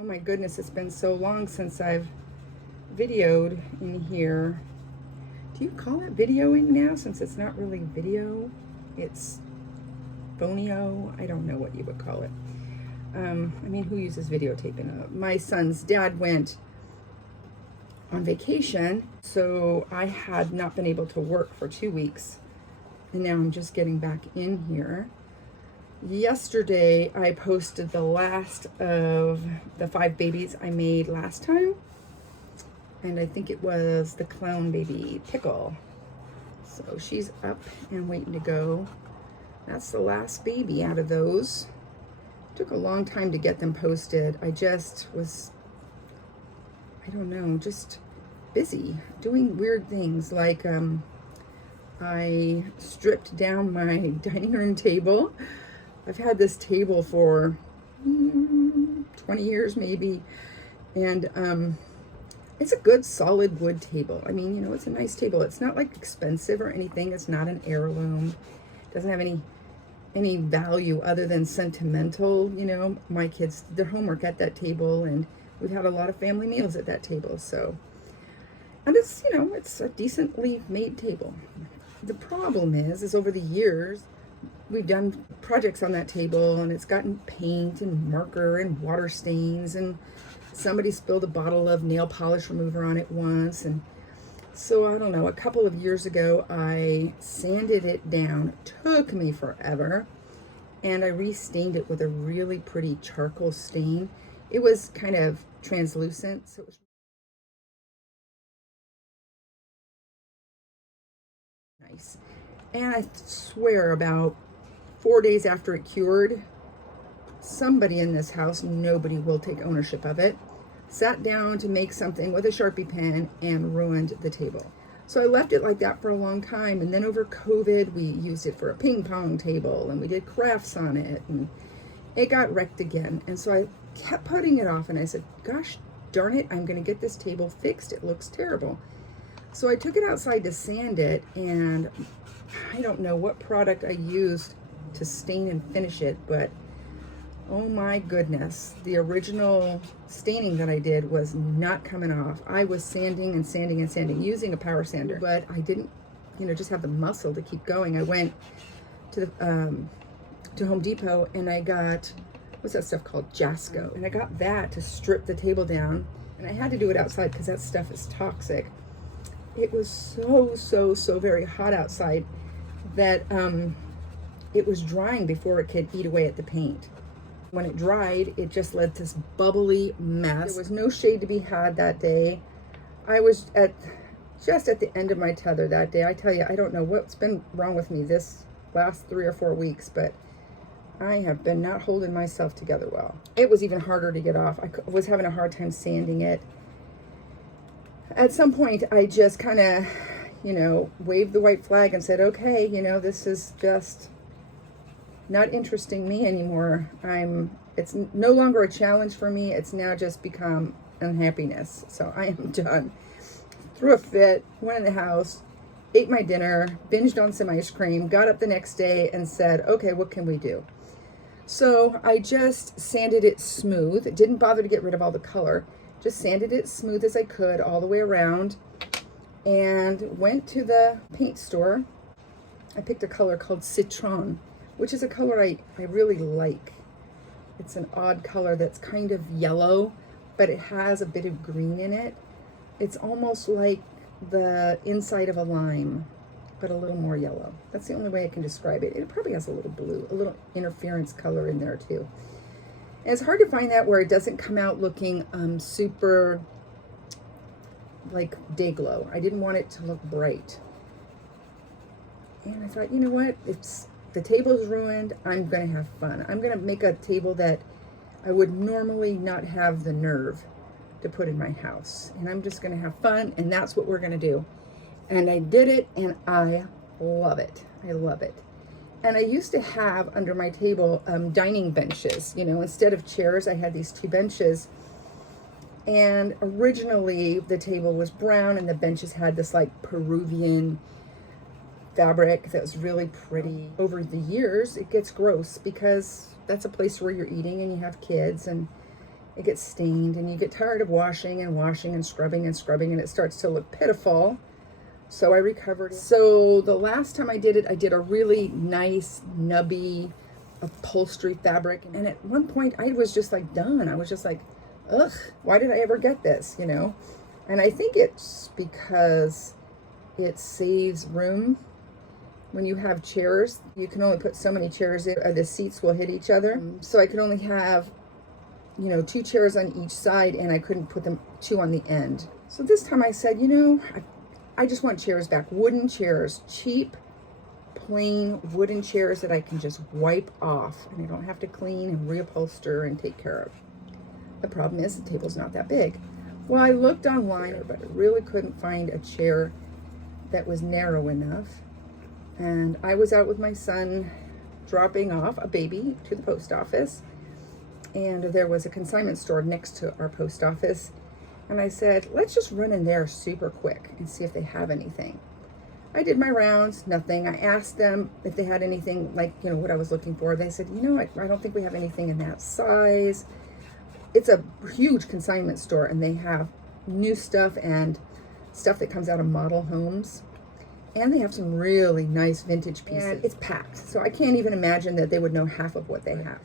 Oh my goodness, it's been so long since I've videoed in here. Do you call it videoing now, since it's not really video? It's phonio. I don't know what you would call it. I mean, who uses videotaping? My son's dad went on vacation, so I had not been able to work for 2 weeks, and now I'm just getting back in here. Yesterday, I posted the last of the 5 babies I made last time, and I think it was the clown baby Pickle. So she's up and waiting to go. That's the last baby out of those. Took a long time to get them posted. I just was, I don't know, just busy doing weird things. Like I stripped down my dining room table. I've had this table for 20 years maybe, and it's a good solid wood table. I mean, you know, it's a nice table. It's not like expensive or anything. It's not an heirloom. It doesn't have any value other than sentimental. You know, my kids did their homework at that table, and we've had a lot of family meals at that table. So, and it's, you know, it's a decently made table. The problem is over the years, we've done projects on that table, and it's gotten paint and marker and water stains, and somebody spilled a bottle of nail polish remover on it once. And so I don't know, a couple of years ago, I sanded it down. Took me forever. And I restained it with a really pretty charcoal stain. It was kind of translucent, so it was nice. And I swear about 4 days after it cured, somebody in this house, nobody will take ownership of it, sat down to make something with a Sharpie pen and ruined the table. So I left it like that for a long time, and then over COVID we used it for a ping pong table, and we did crafts on it, and it got wrecked again. And so I kept putting it off, and I said, gosh darn it, I'm gonna get this table fixed. It looks terrible. So I took it outside to sand it, and I don't know what product I used to stain and finish it, but oh my goodness, the original staining that I did was not coming off. I was sanding and sanding and sanding using a power sander, but I didn't, you know, just have the muscle to keep going. I went to the to Home Depot, and I got, what's that stuff called? Jasco. And I got that to strip the table down, and I had to do it outside because that stuff is toxic. It was so very hot outside that it was drying before it could eat away at the paint. When it dried, it just led to this bubbly mess. There was no shade to be had that day. I was just at the end of my tether that day. I tell you, I don't know what's been wrong with me this last 3 or 4 weeks, but I have been not holding myself together well. It was even harder to get off. I was having a hard time sanding it. At some point, I just kind of, you know, waved the white flag and said, okay, you know, this is just not interesting me anymore. It's no longer a challenge for me. It's now just become unhappiness. So I am done. Threw a fit, went in the house, ate my dinner, binged on some ice cream, got up the next day and said, okay, what can we do? So I just sanded it smooth. Didn't bother to get rid of all the color. Just sanded it smooth as I could all the way around, and went to the paint store. I picked a color called Citron, which is a color I really like. It's an odd color that's kind of yellow, but it has a bit of green in it. It's almost like the inside of a lime, but a little more yellow. That's the only way I can describe it. It probably has a little blue, a little interference color in there too. And it's hard to find that where it doesn't come out looking super like day glow. I didn't want it to look bright. And I thought, you know what? The table is ruined. I'm going to have fun. I'm going to make a table that I would normally not have the nerve to put in my house. And I'm just going to have fun, and that's what we're going to do. And I did it, and I love it. I love it. And I used to have under my table dining benches. You know, instead of chairs, I had these 2 benches. And originally, the table was brown, and the benches had this like Peruvian fabric that was really pretty. Over the years, it gets gross because that's a place where you're eating and you have kids, and it gets stained, and you get tired of washing and washing and scrubbing, and it starts to look pitiful. So I recovered it. So the last time I did it, I did a really nice nubby upholstery fabric, and at one point I was just like done. I was just like, ugh, why did I ever get this, you know? And I think it's because it saves room. When you have chairs, you can only put so many chairs in, or the seats will hit each other. So I could only have, you know, 2 chairs on each side, and I couldn't put them 2 on the end. So this time I said, you know, I just want chairs back. Wooden chairs, cheap, plain wooden chairs that I can just wipe off, and I don't have to clean and reupholster and take care of. The problem is the table's not that big. Well, I looked online, but I really couldn't find a chair that was narrow enough. And I was out with my son dropping off a baby to the post office, and there was a consignment store next to our post office. And I said, let's just run in there super quick and see if they have anything. I did my rounds, nothing. I asked them if they had anything like, you know, what I was looking for. They said, you know, I don't think we have anything in that size. It's a huge consignment store, and they have new stuff and stuff that comes out of model homes. And they have some really nice vintage pieces. And it's packed, so I can't even imagine that they would know half of what they have.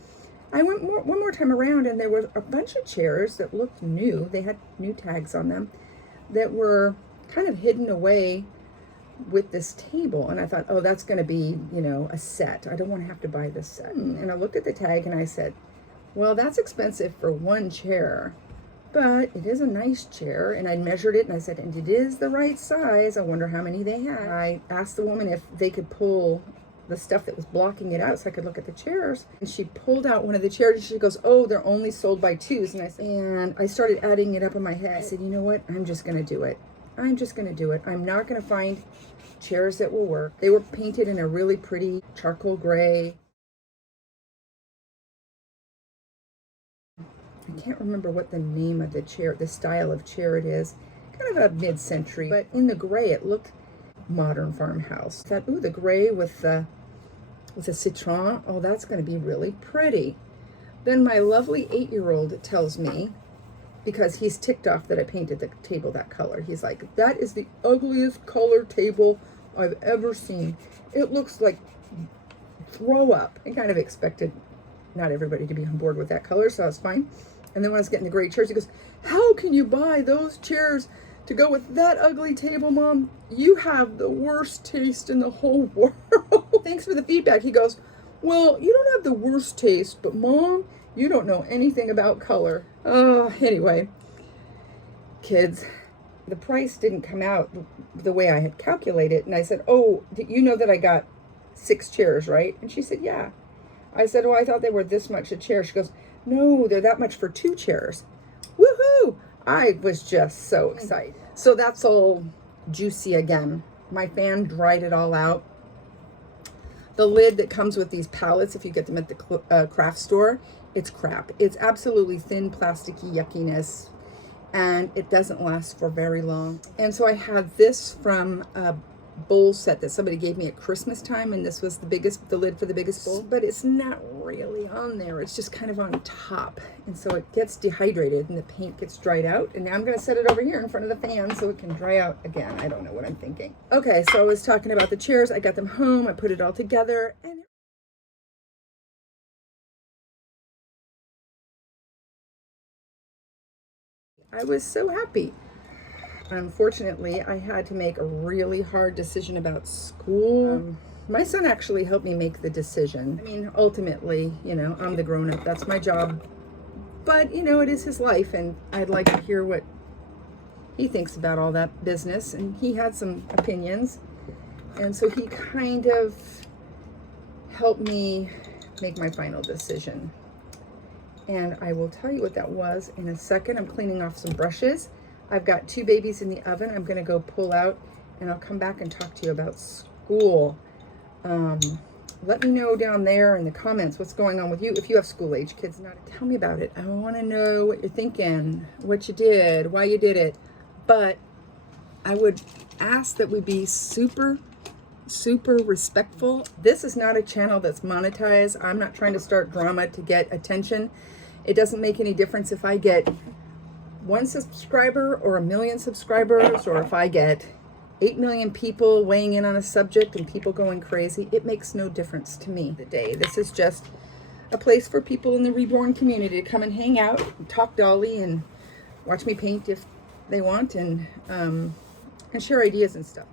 I went one more time around, and there were a bunch of chairs that looked new. They had new tags on them that were kind of hidden away with this table. And I thought, oh, that's going to be, you know, a set. I don't want to have to buy this set. And I looked at the tag, and I said, well, that's expensive for one chair, but it is a nice chair. And I measured it, and I said, and it is the right size. I wonder how many they had. I asked the woman if they could pull the stuff that was blocking it out so I could look at the chairs. And she pulled out one of the chairs, and she goes, oh, they're only sold by 2s. And I started adding it up in my head. I said, you know what? I'm just going to do it. I'm just going to do it. I'm not going to find chairs that will work. They were painted in a really pretty charcoal gray. I can't remember what the name of the chair, the style of chair it is. Kind of a mid-century, but in the gray it looked modern farmhouse. I thought, ooh, the gray with the citron, oh, that's going to be really pretty. Then my lovely 8-year-old tells me, because he's ticked off that I painted the table that color, he's like, that is the ugliest color table I've ever seen. It looks like throw up. I kind of expected not everybody to be on board with that color, so I was fine. And then when I was getting the gray chairs, he goes, how can you buy those chairs to go with that ugly table, Mom? You have the worst taste in the whole world. Thanks for the feedback. He goes, well, you don't have the worst taste, but Mom, you don't know anything about color. Anyway, kids, the price didn't come out the way I had calculated. And I said, oh, you know that I got 6 chairs, right? And she said, yeah. I said, oh, I thought they were this much a chair. She goes, no, they're that much for 2 chairs. Woohoo! I was just so excited. So that's all juicy again. My fan dried it all out. The lid that comes with these pallets, if you get them at the craft store, it's crap. It's absolutely thin, plasticky yuckiness, and it doesn't last for very long. And so I had this from a bowl set that somebody gave me at Christmas time, and this was the lid for the biggest bowl, but it's not really on there. It's just kind of on top, and so it gets dehydrated and the paint gets dried out. And now I'm going to set it over here in front of the fan so it can dry out again. I don't know what I'm thinking. Okay, so I was talking about the chairs. I got them home, I put it all together, and I was so happy. Unfortunately, I had to make a really hard decision about school. My son actually helped me make the decision. I mean, ultimately, you know, I'm the grown-up. That's my job. But, you know, it is his life, and I'd like to hear what he thinks about all that business. And he had some opinions. And so he kind of helped me make my final decision. And I will tell you what that was in a second. I'm cleaning off some brushes. I've got 2 babies in the oven. I'm going to go pull out, and I'll come back and talk to you about school. Let me know down there in the comments what's going on with you. If you have school-age kids, tell me about it. I want to know what you're thinking, what you did, why you did it. But I would ask that we be super respectful. This is not a channel that's monetized. I'm not trying to start drama to get attention. It doesn't make any difference if I get 1 subscriber or 1 million subscribers, or if I get 8 million people weighing in on a subject and people going crazy. It makes no difference to me today. This is just a place for people in the reborn community to come and hang out and talk dolly and watch me paint if they want, and share ideas and stuff.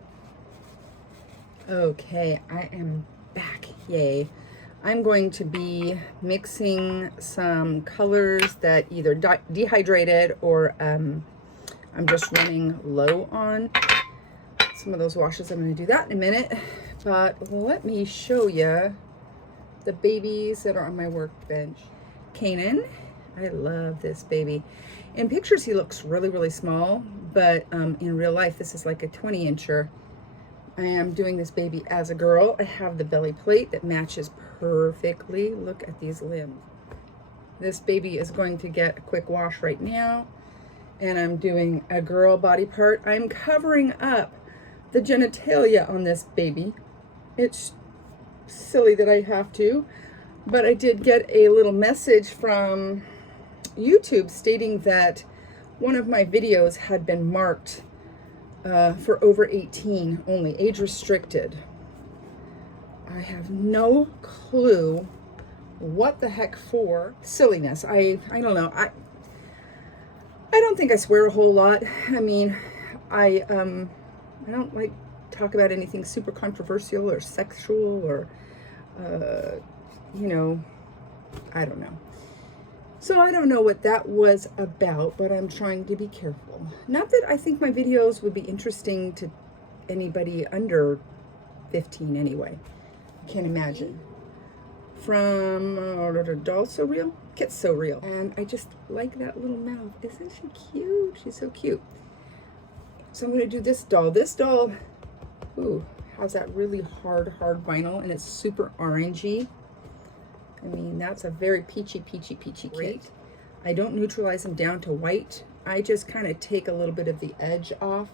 Okay, I am back. Yay. I'm going to be mixing some colors that either dehydrated or I'm just running low on. Some of those washes, I'm going to do that in a minute. But let me show you the babies that are on my workbench. Kanan, I love this baby. In pictures, he looks really, really small, but in real life, this is like a 20-incher. I am doing this baby as a girl. I have the belly plate that matches perfectly. Look at these limbs. This baby is going to get a quick wash right now, and I'm doing a girl body part. I'm covering up the genitalia on this baby. It's silly that I have to, but I did get a little message from YouTube stating that one of my videos had been marked for over 18 only, age restricted. I have no clue what the heck for. Silliness. I don't know. I don't think I swear a whole lot. I mean, I don't like talk about anything super controversial or sexual or you know, I don't know. So I don't know what that was about, but I'm trying to be careful. Not that I think my videos would be interesting to anybody under 15 anyway. I can't imagine. From Doll So Real? Kit's So Real. And I just like that little mouth. Isn't she cute? She's so cute. So I'm going to do this doll. This doll, ooh, has that really hard vinyl, and it's super orangey. I mean, that's a very peachy kit. I don't neutralize them down to white. I just kind of take a little bit of the edge off.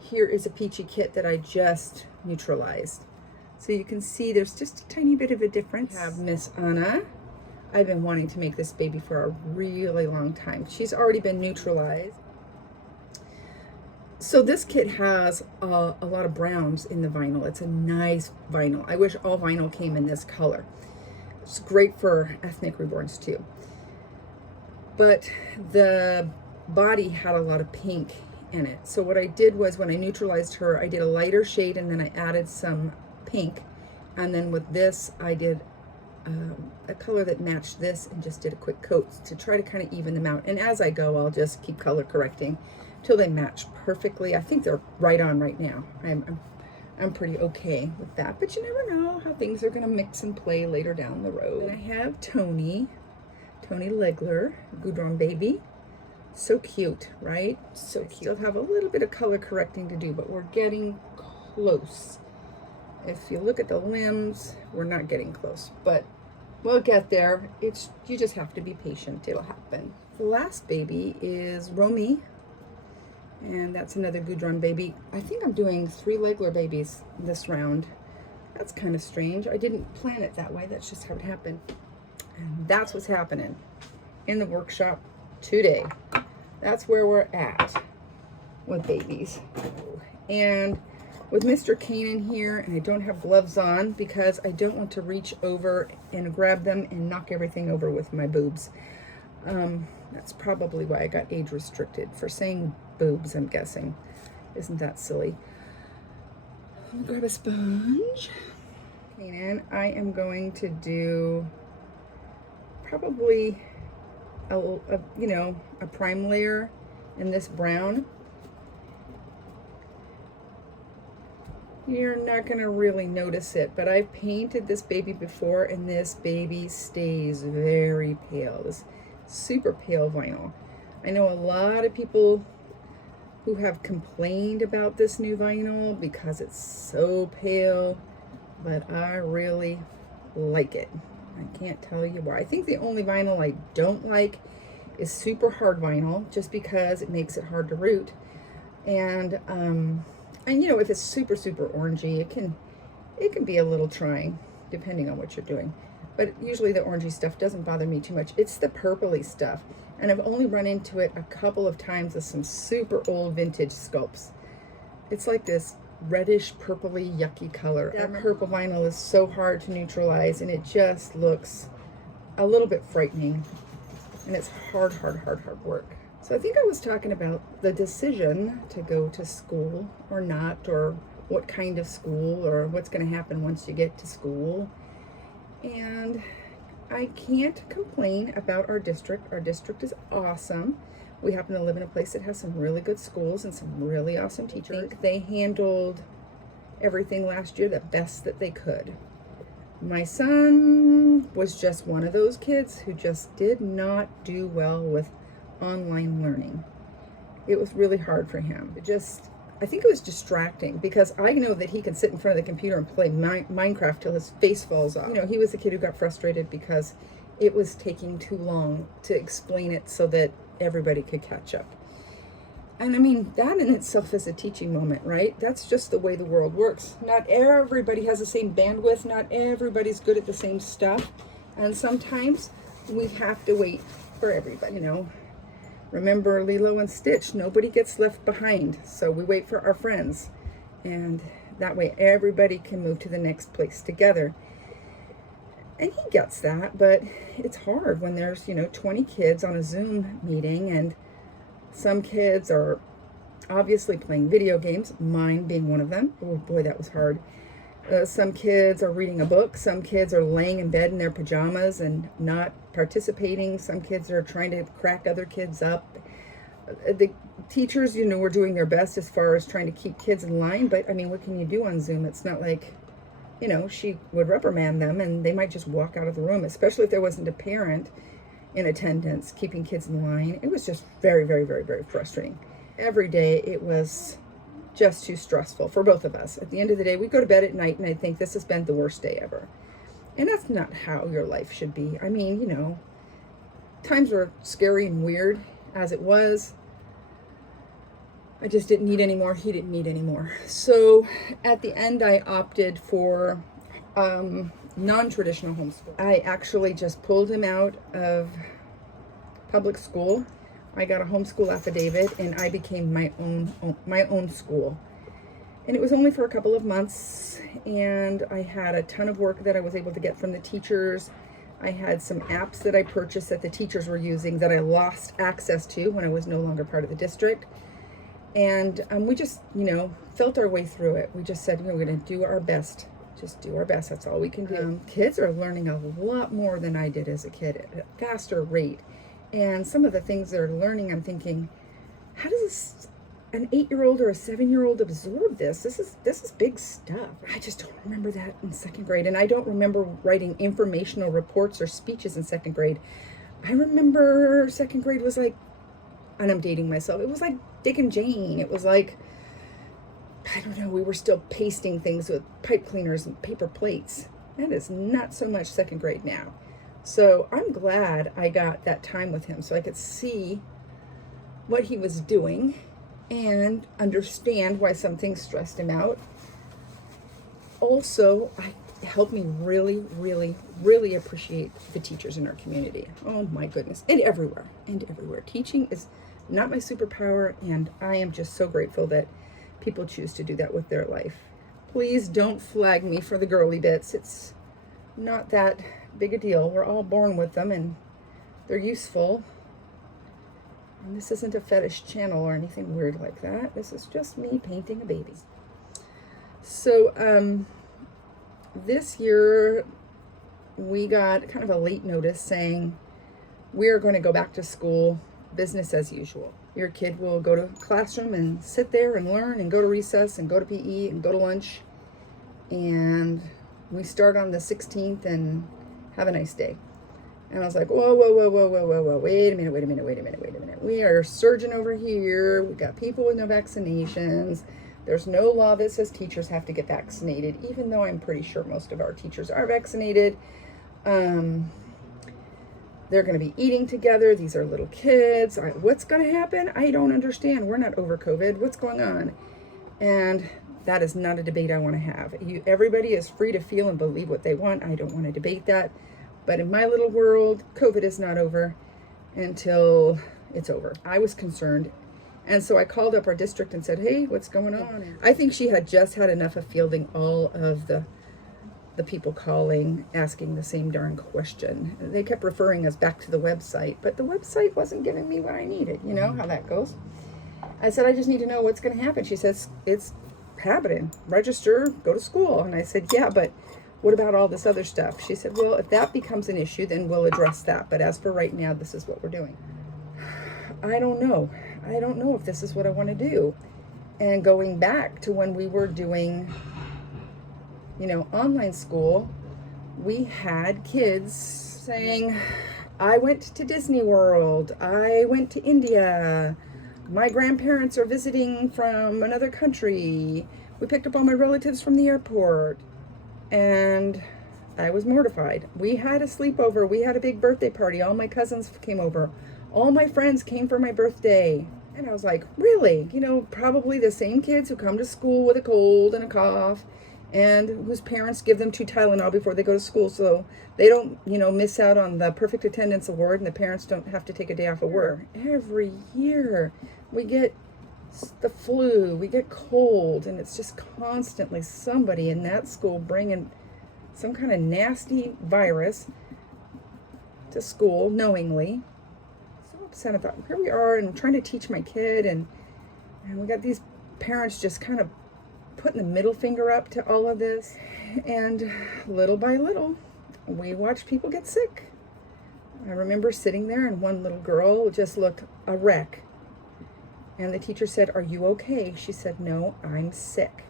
Here is a peachy kit that I just neutralized. So you can see there's just a tiny bit of a difference. I have Miss Anna. I've been wanting to make this baby for a really long time. She's already been neutralized. So this kit has a lot of browns in the vinyl. It's a nice vinyl. I wish all vinyl came in this color. It's great for ethnic reborns too. But the body had a lot of pink in it. So what I did was, when I neutralized her, I did a lighter shade and then I added some pink. And then with this, I did a color that matched this and just did a quick coat to try to kind of even them out. And as I go, I'll just keep color correcting till they match perfectly. I think they're right on right now. I'm pretty okay with that, but you never know how things are going to mix and play later down the road. And I have Tony Legler, Goudron baby. So cute, right? So cute. Still have a little bit of color correcting to do, but we're getting close. If you look at the limbs, we're not getting close, but we'll get there. You just have to be patient. It'll happen. The last baby is Romy. And that's another Goudron baby. I think I'm doing 3 Legler babies this round. That's kind of strange. I didn't plan it that way. That's just how it happened. And that's what's happening in the workshop today. That's where we're at with babies. And with Mr. Kanan here, and I don't have gloves on because I don't want to reach over and grab them and knock everything over with my boobs. That's probably why I got age restricted for saying boobs, I'm guessing. Isn't that silly? Let me grab a sponge. And I am going to do probably a prime layer in this brown. You're not going to really notice it, but I've painted this baby before, and this baby stays very pale. This super pale vinyl. I know a lot of people who have complained about this new vinyl because it's so pale, but I really like it. I can't tell you why. I think the only vinyl I don't like is super hard vinyl, just because it makes it hard to root. And you know, if it's super orangey, it can be a little trying depending on what you're doing. but usually the orangey stuff doesn't bother me too much. It's the purpley stuff. And I've only run into it a couple of times with some super old vintage sculpts. It's like this reddish, purpley, yucky color. That purple vinyl is so hard to neutralize, and it just looks a little bit frightening. And it's hard work. So I think I was talking about the decision to go to school or not, or what kind of school, or what's going to happen once you get to school. And I can't complain about our district. Our district is awesome. We happen to live in a place that has some really good schools and some really awesome teachers. I think they handled everything last year the best that they could. My son was just one of those kids who just did not do well with online learning. It was really hard for him. I think it was distracting, because I know that he can sit in front of the computer and play Minecraft till his face falls off. You know, he was the kid who got frustrated because it was taking too long to explain it so that everybody could catch up. And I mean, that in itself is a teaching moment, right? That's just the way the world works. Not everybody has the same bandwidth. Not everybody's good at the same stuff. And sometimes we have to wait for everybody, you know. Remember Lilo and Stitch, nobody gets left behind. So we wait for our friends. And that way everybody can move to the next place together. And he gets that, but it's hard when there's, 20 kids on a Zoom meeting, and some kids are obviously playing video games, mine being one of them. Oh boy, that was hard. Some kids are reading a book. Some kids are laying in bed in their pajamas and not participating. Some kids are trying to crack other kids up. The teachers, were doing their best as far as trying to keep kids in line. But I mean, what can you do on Zoom? It's not like, she would reprimand them and they might just walk out of the room, especially if there wasn't a parent in attendance keeping kids in line. It was just very, very, very, very frustrating. Every day it was just too stressful for both of us. At the end of the day, we go to bed at night and I think this has been the worst day ever. And that's not how your life should be. I mean, times were scary and weird as it was. I just didn't need any more. He didn't need any more. So at the end, I opted for non-traditional homeschool. I actually just pulled him out of public school. I got a homeschool affidavit and I became my own school. And it was only for a couple of months, and I had a ton of work that I was able to get from the teachers. I had some apps that I purchased that the teachers were using that I lost access to when I was no longer part of the district. And we just, felt our way through it. We just said, we're going to do our best. Just do our best. That's all we can do. Kids are learning a lot more than I did as a kid at a faster rate. And some of the things they're learning, I'm thinking, how does an 8-year-old or a 7-year-old absorb this? This is big stuff. I just don't remember that in second grade. And I don't remember writing informational reports or speeches in second grade. I remember second grade was like, and I'm dating myself, it was like Dick and Jane. It was like, I don't know, we were still pasting things with pipe cleaners and paper plates. That is not so much second grade now. So I'm glad I got that time with him so I could see what he was doing and understand why some things stressed him out. Also, it helped me really, really, really appreciate the teachers in our community. Oh my goodness. And everywhere. Teaching is not my superpower, and I am just so grateful that people choose to do that with their life. Please don't flag me for the girly bits. It's not that big a deal. We're all born with them and they're useful. And this isn't a fetish channel or anything weird like that. This is just me painting a baby. So this year we got kind of a late notice saying we're going to go back to school, business as usual. Your kid will go to classroom and sit there and learn and go to recess and go to PE and go to lunch. And we start on the 16th and have a nice day. And I was like, whoa, wait a minute. We are surging over here. We got people with no vaccinations. There's no law that says teachers have to get vaccinated, even though I'm pretty sure most of our teachers are vaccinated. They're going to be eating together. These are little kids. What's going to happen? I don't understand. We're not over COVID. What's going on? And that is not a debate I want to have. Everybody is free to feel and believe what they want. I don't want to debate that. But in my little world, COVID is not over until it's over. I was concerned. And so I called up our district and said, hey, what's going on? I think she had just had enough of fielding all of the people calling, asking the same darn question. They kept referring us back to the website, but the website wasn't giving me what I needed. You know how that goes. I said, I just need to know what's going to happen. She says, it's happening. Register, go to school. And I said, yeah, but what about all this other stuff? She said, well, if that becomes an issue, then we'll address that. But as for right now, this is what we're doing. I don't know. I don't know if this is what I want to do. And going back to when we were doing, online school, we had kids saying, I went to Disney World. I went to India. My grandparents are visiting from another country. We picked up all my relatives from the airport. And I was mortified. We had a sleepover. We had a big birthday party. All my cousins came over. All my friends came for my birthday. And I was like, really? Probably the same kids who come to school with a cold and a cough and whose parents give them 2 Tylenol before they go to school so they don't, miss out on the perfect attendance award and the parents don't have to take a day off of work. Every year we get the flu, we get cold, and it's just constantly somebody in that school bringing some kind of nasty virus to school knowingly. So upset about here we are and I'm trying to teach my kid and we got these parents just kind of putting the middle finger up to all of this, and little by little we watched people get sick. I remember sitting there and one little girl just looked a wreck, and the teacher said, are you okay? She said, no, I'm sick.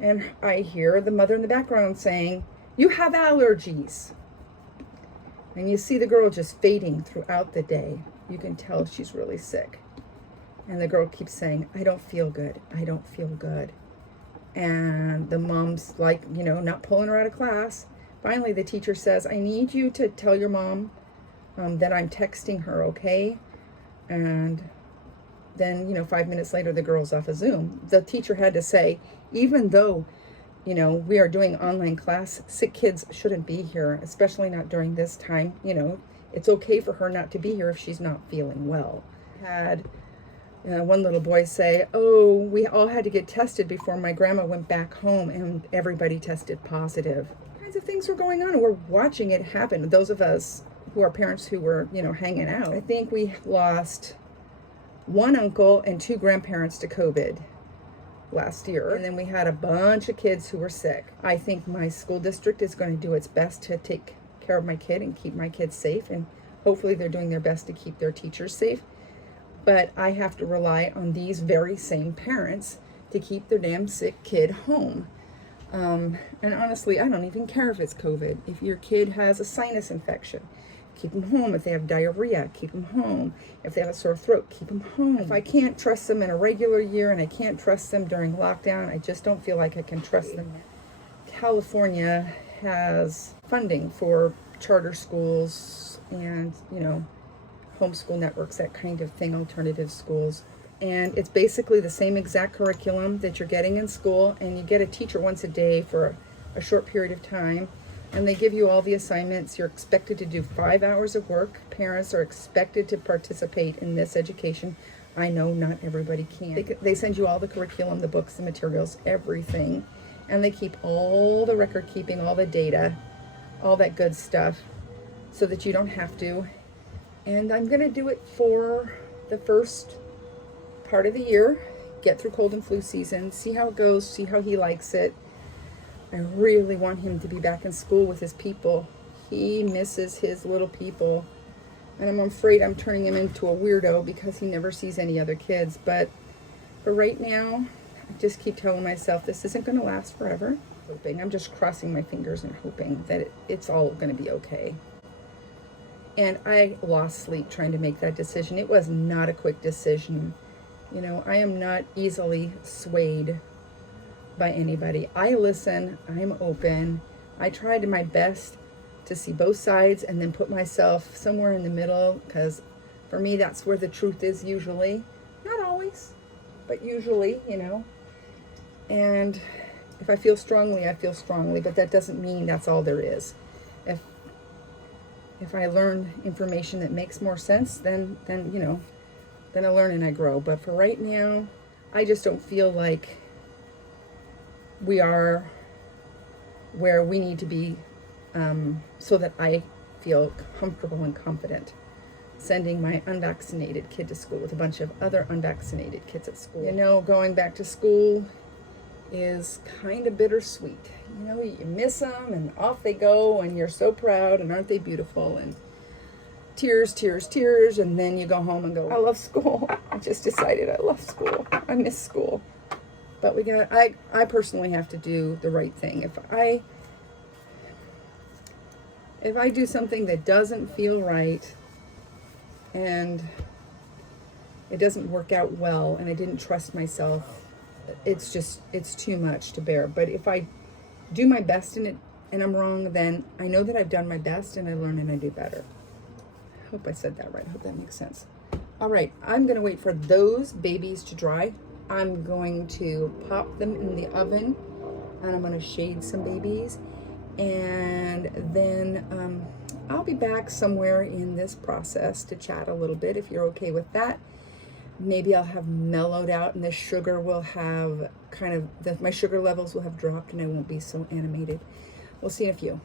And I hear the mother in the background saying, you have allergies. And you see the girl just fading throughout the day. You can tell she's really sick. And the girl keeps saying, I don't feel good. I don't feel good. And the mom's like, not pulling her out of class. Finally, the teacher says, I need you to tell your mom that I'm texting her, okay? And then, 5 minutes later, the girl's off of Zoom. The teacher had to say, even though, we are doing online class, sick kids shouldn't be here, especially not during this time. It's okay for her not to be here if she's not feeling well. Had one little boy say, oh, we all had to get tested before my grandma went back home, and everybody tested positive. All kinds of things were going on, and we're watching it happen. Those of us who are parents who were, hanging out. I think we lost 1 uncle and 2 grandparents to COVID last year. And then we had a bunch of kids who were sick. I think my school district is going to do its best to take care of my kid and keep my kids safe. And hopefully they're doing their best to keep their teachers safe. But I have to rely on these very same parents to keep their damn sick kid home. And honestly, I don't even care if it's COVID. If your kid has a sinus infection, keep them home. If they have diarrhea, keep them home. If they have a sore throat, keep them home. If I can't trust them in a regular year and I can't trust them during lockdown, I just don't feel like I can trust them. California has funding for charter schools and, homeschool networks, that kind of thing, alternative schools. And it's basically the same exact curriculum that you're getting in school, and you get a teacher once a day for a short period of time. And they give you all the assignments. You're expected to do 5 hours of work. Parents are expected to participate in this education. I know not everybody can. They send you all the curriculum, the books, the materials, everything. And they keep all the record keeping, all the data, all that good stuff, so that you don't have to. And I'm going to do it for the first part of the year, get through cold and flu season, see how it goes, see how he likes it. I really want him to be back in school with his people. He misses his little people. And I'm afraid I'm turning him into a weirdo because he never sees any other kids. But for right now, I just keep telling myself this isn't going to last forever. I'm just crossing my fingers and hoping that it's all going to be okay. And I lost sleep trying to make that decision. It was not a quick decision. I am not easily swayed by anybody. I listen, I'm open. I tried my best to see both sides and then put myself somewhere in the middle, because for me, that's where the truth is usually. Not always, but usually, And if I feel strongly, I feel strongly, but that doesn't mean that's all there is. if I learn information that makes more sense, then you know, then I learn and I grow. But for right now, I just don't feel like we are where we need to be, so that I feel comfortable and confident sending my unvaccinated kid to school with a bunch of other unvaccinated kids at school. You know, going back to school is kind of bittersweet. You know, you miss them and off they go and you're so proud and aren't they beautiful, and tears, tears, tears, and then you go home and go, I love school. I just decided I love school. I miss school. But I personally have to do the right thing. If I do something that doesn't feel right and it doesn't work out well and I didn't trust myself, it's too much to bear. But if I do my best in it and I'm wrong, then I know that I've done my best and I learn and I do better. I hope I said that right. I hope that makes sense. All right, I'm gonna wait for those babies to dry. I'm going to pop them in the oven and I'm gonna shade some babies, and then I'll be back somewhere in this process to chat a little bit if you're okay with that. Maybe I'll have mellowed out and the sugar will have my sugar levels will have dropped and I won't be so animated. We'll see in a few.